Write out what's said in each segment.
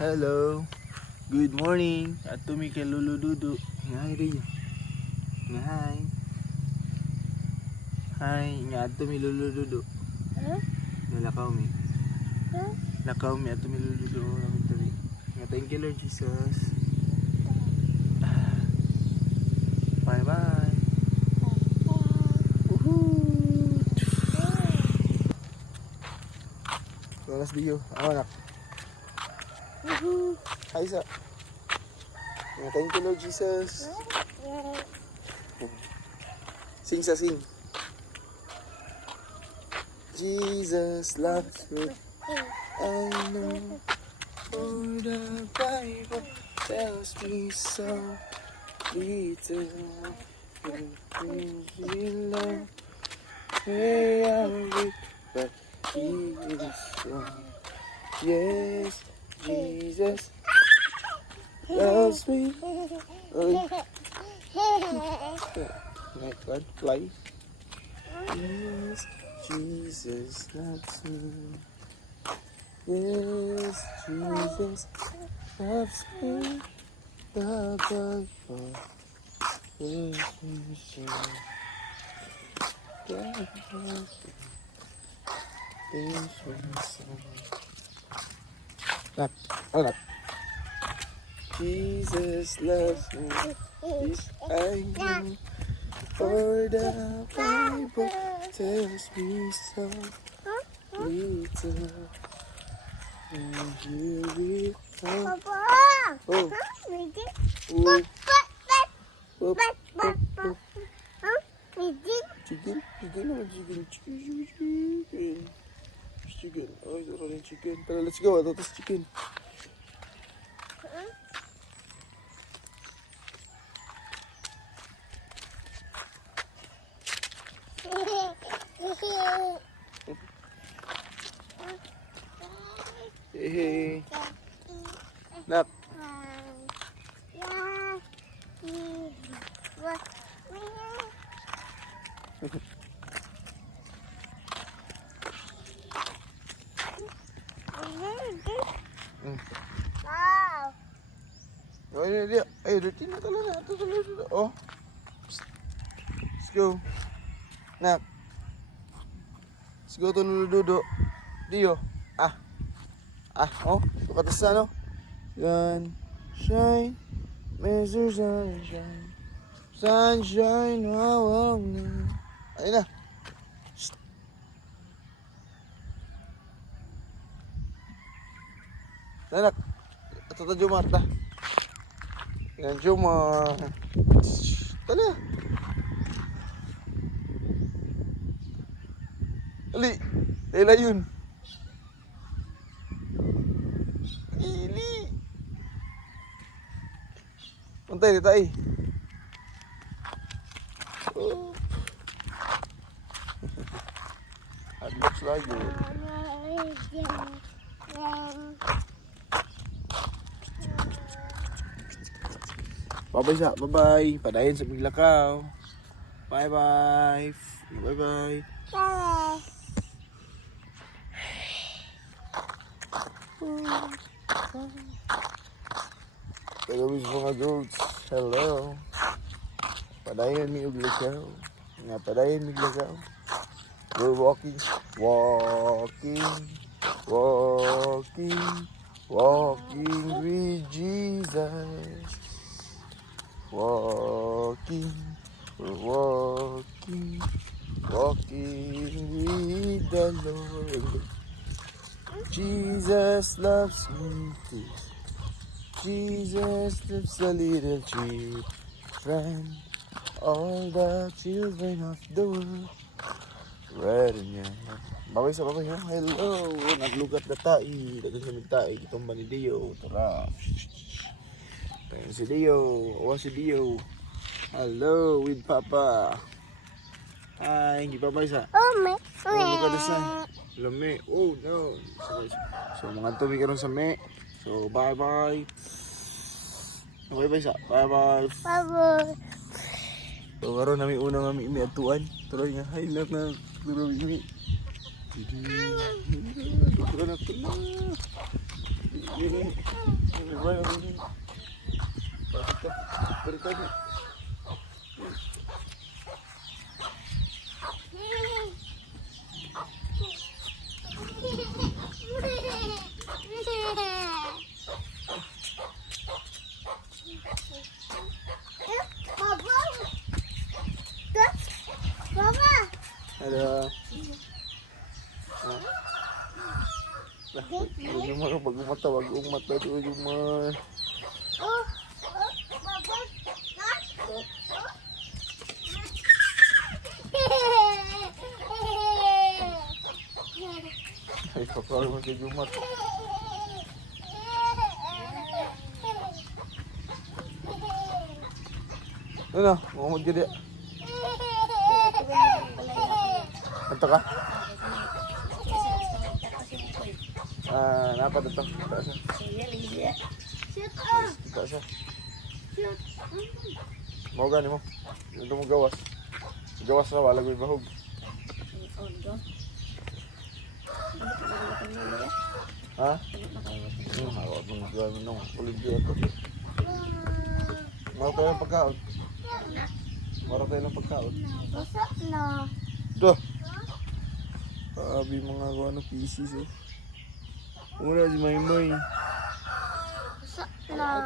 Hello. Good morning. Ato mi kay Lulu Dudu. Ngay rin. Ngay. Hi, nga ato mi Lulu Dudu. Nalakaw mi. Lakaw mi ato mi Lulu Dudu. Nga thank you Lord Jesus. Bye bye. Woohoo. Alas diyo. Anak. Woohoo. Hi sa. Nga thank you Lord Jesus. Sing sa sing. Jesus loves me, I know, for the Bible tells me so. Little he love, hey, I'm weak, but he is strong. Yes, Jesus loves me. Like what? Fly? Yes, Jesus loves me. Yes, Jesus loves me. The Bible tells me so. God loves me. Tells me so. Nak, anak. Jesus loves me. This I know. For the Bible tells me so. Little and here we come. Oh. Oh. Oh. Chicken? Chicken naman chicken. Chicken. Chicken. Oh, ito ka rin chicken. Tara, let's go. Ito tas chicken. Hey. Nak. Oh, ini dia. Ayo, dirty na tala na. Ito tala na. Oh. Let's go. Nak. Let's go to Lulududo. Dio. Ah. Ah, oh. Tukatas na, no? Sunshine. Mr. Sunshine. Sunshine. Wow, wow, na. Ayun na. Shh. Nanak. Ito ta Jumar ta. Yan Jumar. Tala. Ali. Lela yun. Ili. Untay dito ay. Oh. Adlok lagi. Bye-bye sa, bye-bye. Padayon sa Biglakaw. Bye-bye. Bye-bye. Hello, mga goats. Hello. Padayon mi Biglakaw. Nga padayon mi Biglakaw. We're walking, walking, walking, walking with Jesus. Walking, we're walking, walking with the Lord. Jesus loves me too. Jesus loves the little children, all the children of the world. Ready niya. Babay sa babay ha. Hello. Naglugat na tayo. Dagan kami tayo. Itong ba ni Dio? Tara. Ayan si Dio. Awa si Dio. Hello with Papa. Hi. Hindi babay sa. Oh, lugat na sa. Lame. Oh no. So mga tumi karon sa me. So bye bye. Bye bye sa. Bye bye. Bye bye. So karon nami unang nami atuan. Tuloy nga. Hi lang na. Tuloy mi. Dukran ako na. Bakit ka? Balik ka. Ada. Jumar, bagong mata tu Jumar. Ay, kapal mo kay Jumar. Ano? Mamamod ka di. Ito ka? Napa ito? Taas na. Taas na. Mau gani mo? Ito mo gawas. Gawas na wala ko bahog. Ha? Hawak mo gawin mo nung ulit dito. Maro tayo ng pagkaon. Maro tayo ng pagkaon. Basak na. Ito. Abi mga ano pieces eh. Muna si Maymay. Basak na.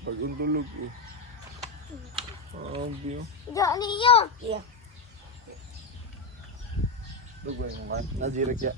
Pag untulog eh. Abi oh. Diyan niyo. Iya. Dugay mo man. Najirik ya.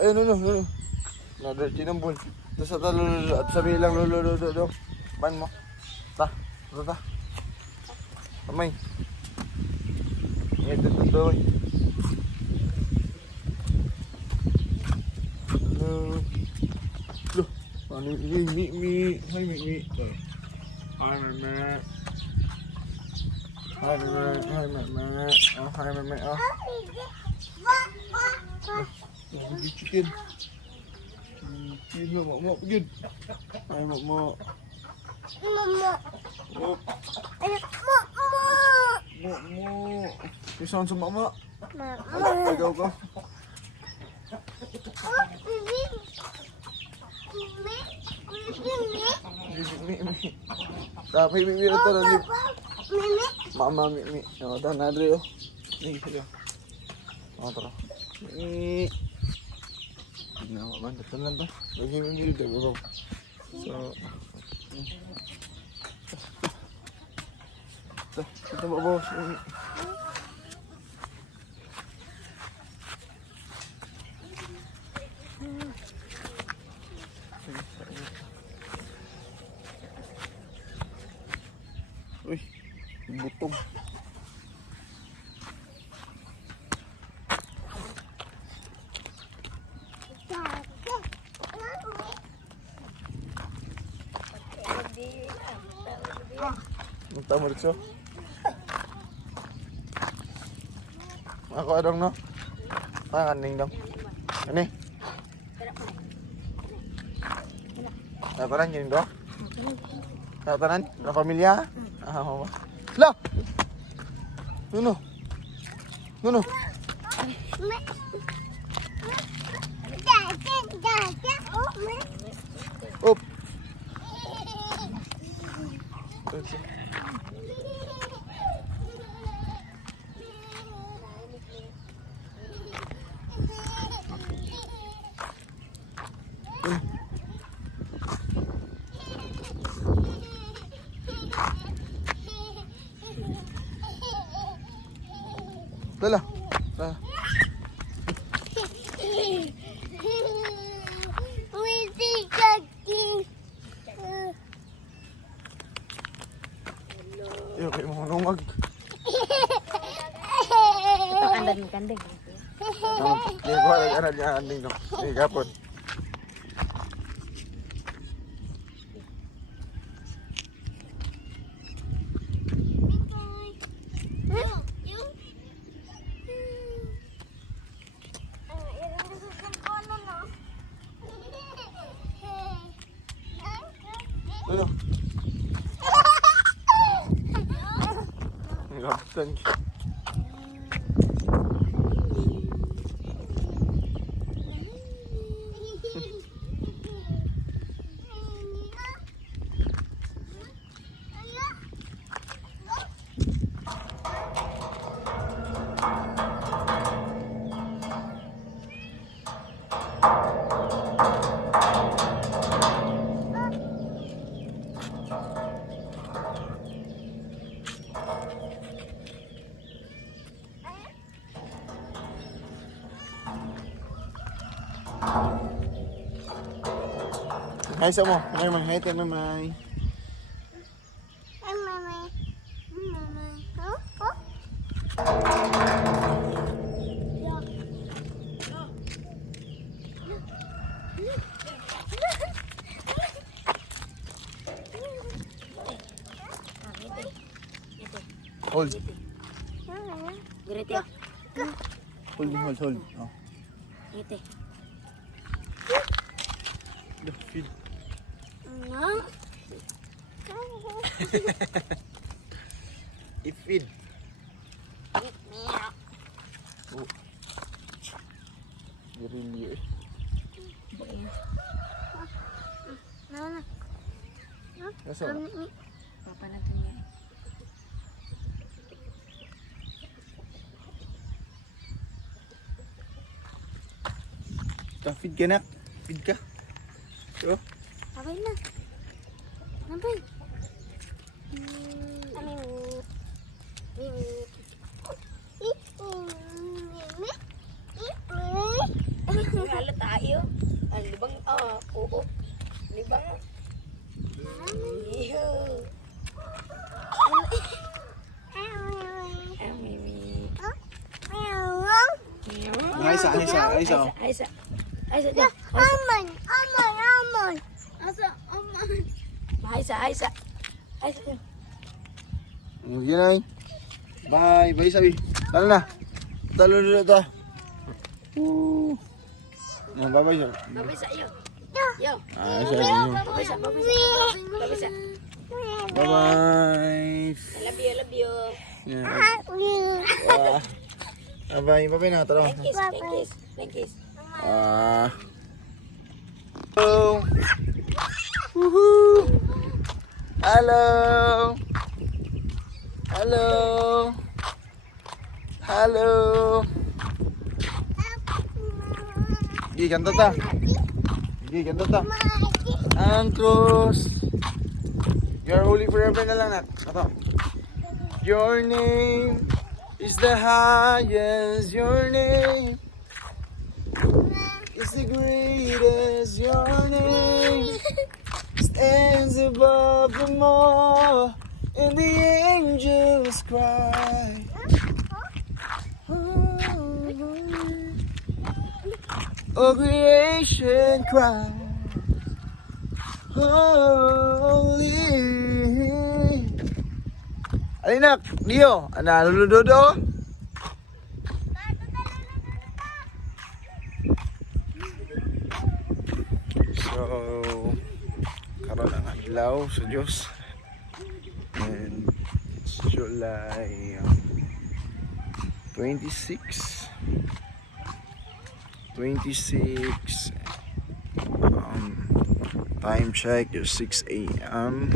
Ayun, no. Nadirty ng bul. Doon sa talululu at sabi lang lululu. Ban mo. Ta. Kamay. Ito tuloy. Loh. Paano mi. Hay mi. Hi mama. Chicken. Chicken mo pagid. Ay mo. Mama. Oh, Ay, mo. Isan sa mama. Mama. Agaw ka. Mi. Tapi mi ra tara ni. Mama mi. Oh, dan adre oh. Ni siya. Oh, tara. Mi. Ginawa man lang ba? Lagi mi dito ko. So, kita bawa ini. Uy, butong. Minta mo dito. Ako adong no. Kaning dong. Ani. Taparan gini do. Taparan na pamilya. Ah, lah. Nuno. Up. Dala. Yo, kayo mo nungag. Kandang. Di ko alam niya anding no. Di kapon. Ano? Ngaptan. Hi sa mo. Hi, man. Hi, tayo, mamay. Ay, mama. Mama. Oh, oh. Hold. Ganito. Hold. Oh. Ganito. Feed. I-feed. Oh. Really eh. Nasa? Papa na ito niya. Feed ka, nak. Feed ka. So, Abay na. Abay. Halo tayo. Ang libang, oo. Libang. Iyo. Aisa. Aisa. Aman. Asa, aman. Aisa. Sige na. Bye. Bye, sabi. Talo na. Talo na ito. Bye-bye, sir. Babay sa iyo. Yo. Sabi nyo. Babay sa. Bye-bye. I love you. Yeah. Bye-bye na. Talo. Thank you. Hello. Woohoo. Hello. Gigi, kanta ta. Ang cross. You're holy forever na lang, Nat. Ito. Your name is the highest. Your name is the greatest. Your name stands above them all, and the angels cry. Oh, creation cries, holy. Alinak, Dio, naluludodo. So, karon ang adlaw sa Diyos. And it's July 26. Time check is 6 a.m.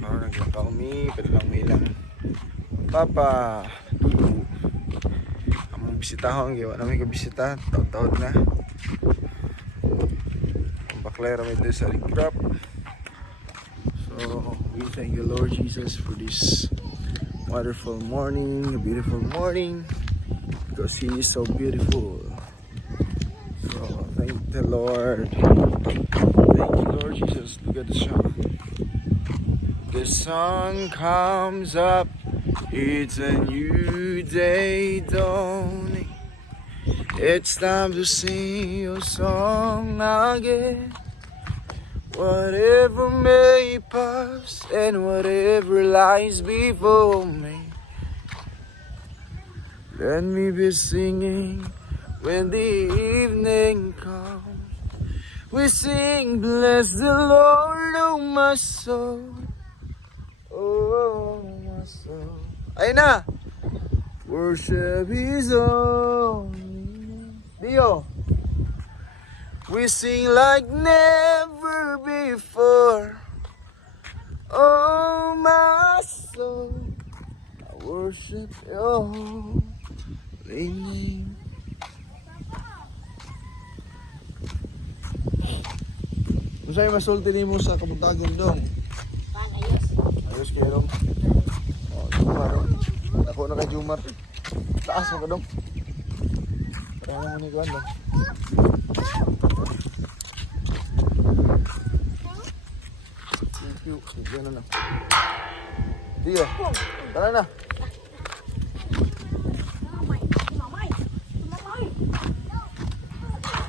Parang naglakaw mi, padalang may lang Papa Dudu. Among bisitahon, gawa namin kabisita, taon-taon na. Ang baklera may ito sa Ringcrop. So, we thank the Lord Jesus for this wonderful morning, a beautiful morning. Because He is so beautiful. So thank the Lord. Thank you, Lord Jesus. Look at the sun. The sun comes up. It's a new day dawning. It's time to sing your song again. Whatever may pass and whatever lies before me, let me be singing when the evening comes. We sing, bless the Lord, oh my soul. Oh, my soul. Ayun na! Worship His holy name. Dio! We sing like never before. Oh, my soul. I worship Your holy name. Kung sa'yo masulti mo sa kabuntagon dong. Ayos. Ayos kayo dong. O, Jumar. Ako na kay Jumar. Taas mo ka dong. Parang mo ni Kuan dong. Yan na. Dio, tara na.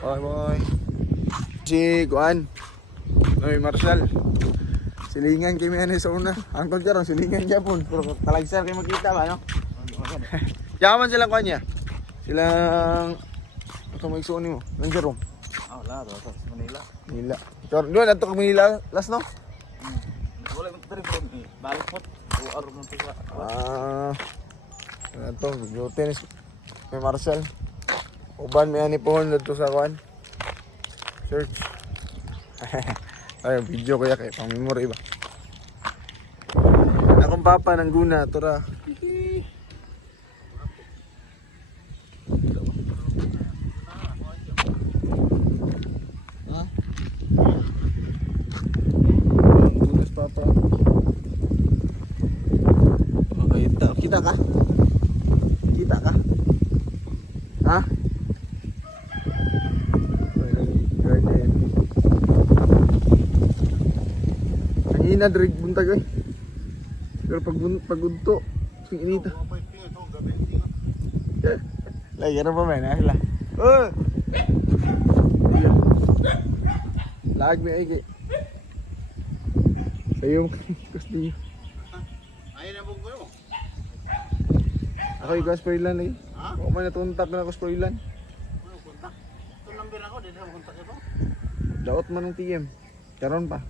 Bye. Si Kuan. Oy, Marshall. Silingan kay Mene sa una. Angkol karong silingan gyapon. Pero talagsar kay makita ba no? Yaman silang Kuan niya. Silang ito mo igsuon nimo. Nandiyan ro. Wala, sa Manila. Manila. Pero doon ato ka Manila last no? Wala mo tari from balik mo. Tuar mo to sa. Ano to, gluten may Marshall. Uban may ani pohon dito sa Kuan. Search. Ay, video ko ya kay pang memory ba. Akong papa nang guna tura. Ha? Gunas papa. Okay, kita ka? Kita ka? Ha? Garden. Ang ina drag buntag eh. Pero pag unto, sing inita. Lagi na pa man, sila. Oh! Lag may ay kay. Sayo gusto niyo. Ay na bug mo. Ako ikaw spoilan lagi. Ako man natuntak na ako spoilan. Ano kontak? Ito number ako, di na mo kontak ito. Daot man ng TM. Karon pa.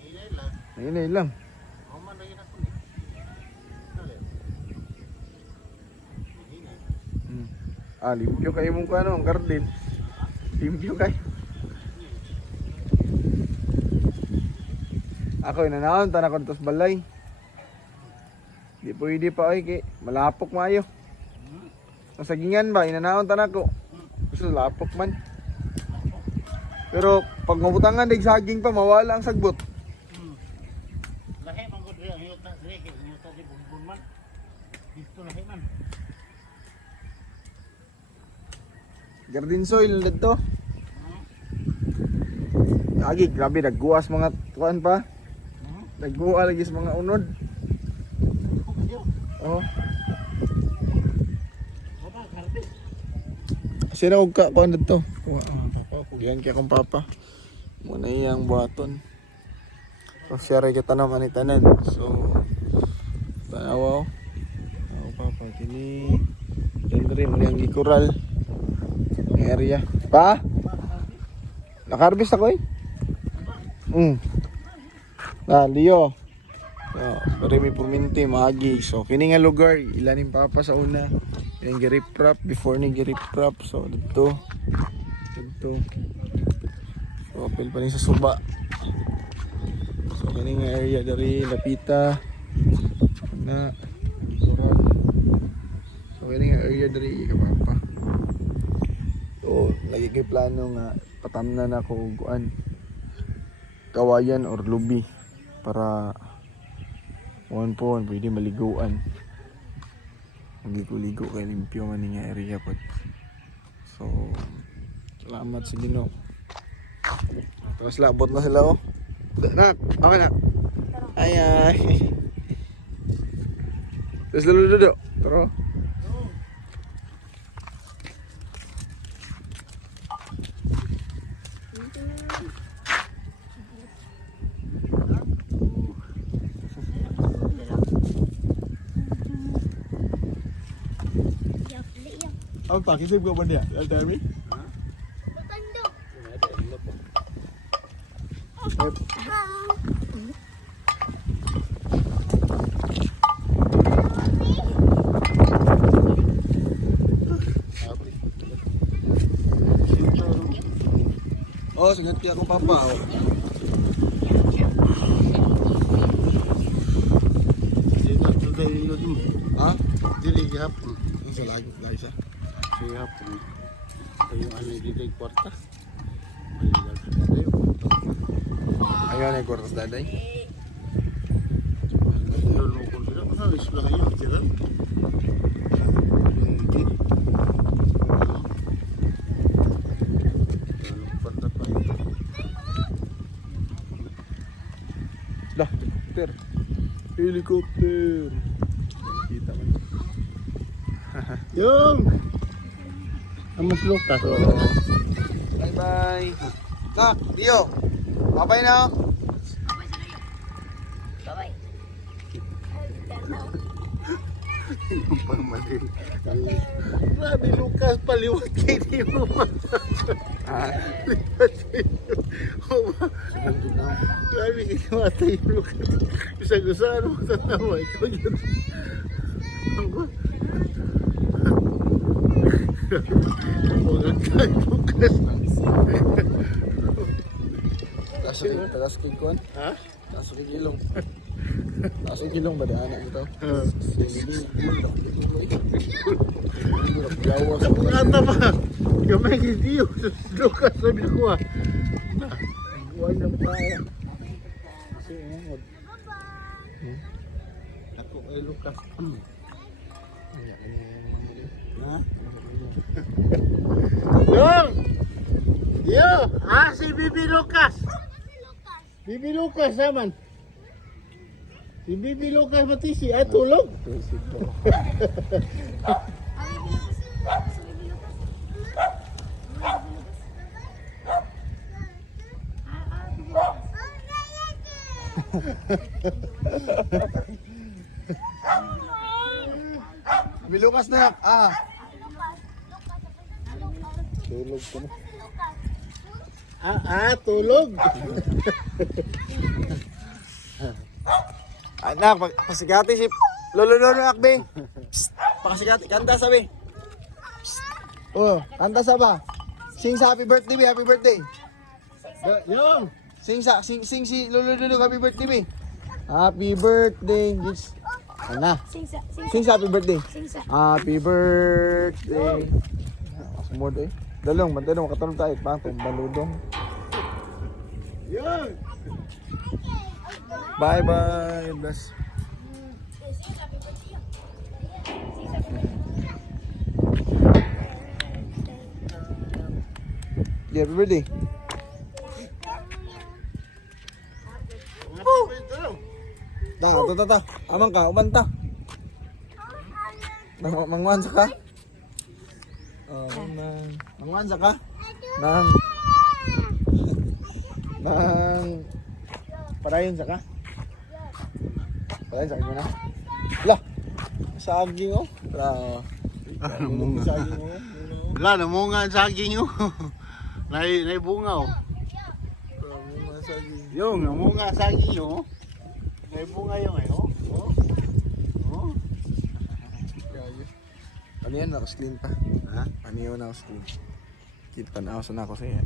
Hinay lang. Ayun lang. Ako man lagi na ko ni. Dali. Hinay. Limpyo kayo mong ano, ang garden. Limpyo kayo. Ako inanaon, tanak ko dito sa balay. Di pwede pa ay kay malapok maayo. Ang sagingan ba, inanaon tanak ko. Gusto lapok man. Pero pag mabutangan dig saging pa, mawala ang sagbot. Lahi man ko diri ang hiyot na diri kay hiyot di bumbun man. Dito lahi man. Garden soil dito. Lagi, grabe, nagguwas mga tuan pa. Nagguwa lagi sa mga unod. Oh. Sino kong kakuan dito? Yan kaya kong papa. Muna iyang buhaton. So siya rin kitanam ani tanan. So tanawaw. Ako papa kini. Yan rin muli ang gikural. Ang area. Pa? Nakarbis ako eh. Leo. So, bari may puminti, maagi. So, kini nga lugar, ilaning papa sa una. Yung girip-rap, before ni girip-rap. So, dito. So, apil pa rin sa suba. So, kini nga area dari lapita. Na, kurang. So, kini nga area dari kapapa. So, lagi kay plano nga, patamnan ako kuan kawayan or lubi. Para po pwede maliguan. Magligo-ligo kay limpyo man nga area po. So salamat sa Ginoo. Tapos labot na sila oh. Nak, okay na. Ay. Terus dulu. Tara. Apa kisip ko ba niya? Dami? Oh, sungat kaya akong papa. Oh. Dito today ilo dum. Ha? Dili gihapon. Isa lagi siya. Gihapon. Kayo ano dito kwarta. Malilag tayo. Ayun ay kwartas daday. Lolo ko sila pa isla kayo sila. Helicopter. Kita man. Yung! Amos Lucas. Oh. Bye-bye. Nak, Dio. Bye-bye na. Bye-bye. Yung pamali. Grabe Lucas, paliwag kay di mo. Grabe kay di matay yung Lucas. Isa-gusa, ano matatawa? Ikaw yun. Huwag kang Lucas. Takas kay Kwan. Ha? Takas kay Gilong. Takas kay Gilong ba daan ito? Gawa sa Ang ata pa. Gamay kay Dio. Lucas, sabi ko ah. buhay ng pala. Kasi Ako kay Lucas. Ha? Yung! Yo! Ah, si Bibi Lucas! Bibi Lucas naman. Si Bibi Lucas Matisi ay tulog. Bilukas na. Tulog ko na. Tulog. Anak, pasigati si Lolo Akbing. Pasigati, kanta sabi. Oh, kanta sa ba? Sing sa happy birthday, be, happy birthday. Yung! Sing si Lolo happy birthday, be. Happy birthday. Yes. Ana. Sing sa happy birthday. Happy birthday. Sumod eh. Dalong, madalong katulog tayo, pang baludong. Yung! Bye-bye. Bless. Yeah, happy birthday. Ta. Amang ka, umanta. Mangwan sa ka? Oh, mangwan sa ka? Nang padayon sa ka? Padayon sa ka na? Lah, saging oh. Ano mo nga? Saging oh. Wala, namunga ang saging yun. Naibunga oh. Saging. Yung, namunga ang saging yun. Naibunga yun eh oh. Oh. Ano yan, naka-screen pa. Ha? Ano yun, naka-screen. Kita na ako sa nako sa'yo.